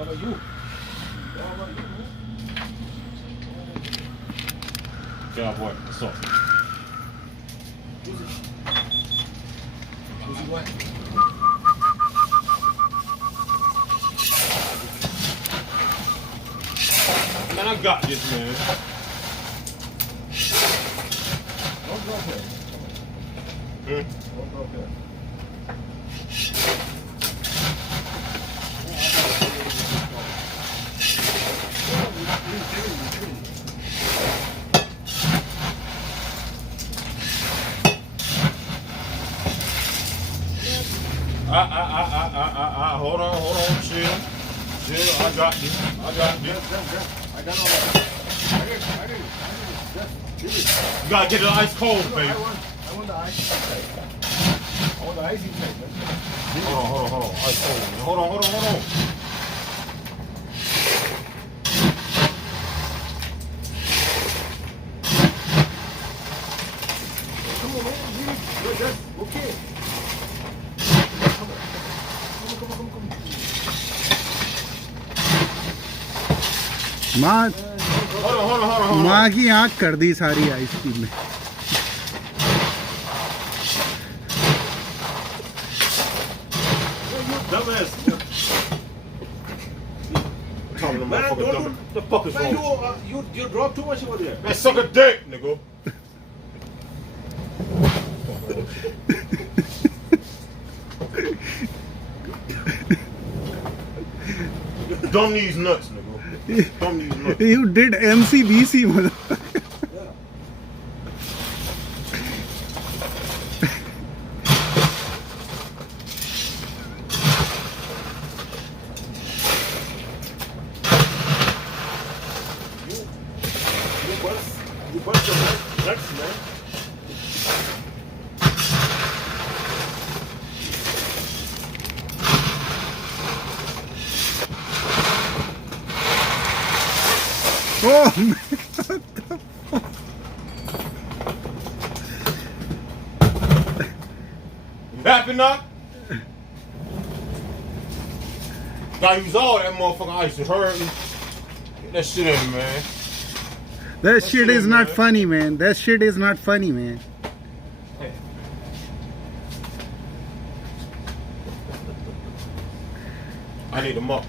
What about you? What about you? Yeah, boy. What's up? Who's it going? Man, I got this, man. Don't drop it. Don't drop it. Hold on, chill. I got this. I got all that. I did. Just You gotta get it ice cold, baby. I want the ice inside. I want the ice inside. Hold on. Ice cold. Hold on. Come on, man. That's okay. Come on. माँ Hold on. माँ की आँख कर दी सारी ice cream में. Dumbass. Talking to Man, motherfucker dumb. The fuck is Man, wrong? you dropped too much over there. Man, suck a dick, nigga. Dumb these nuts, nigga. Dumb these nuts. You did MCBC mother. Yeah. You bust your nuts, man. Oh man. You happy now? Gotta use all that motherfucking ice to hurt me. Get that shit in, man. That shit is not man. funny, man. That shit is not funny, man. I need a mop.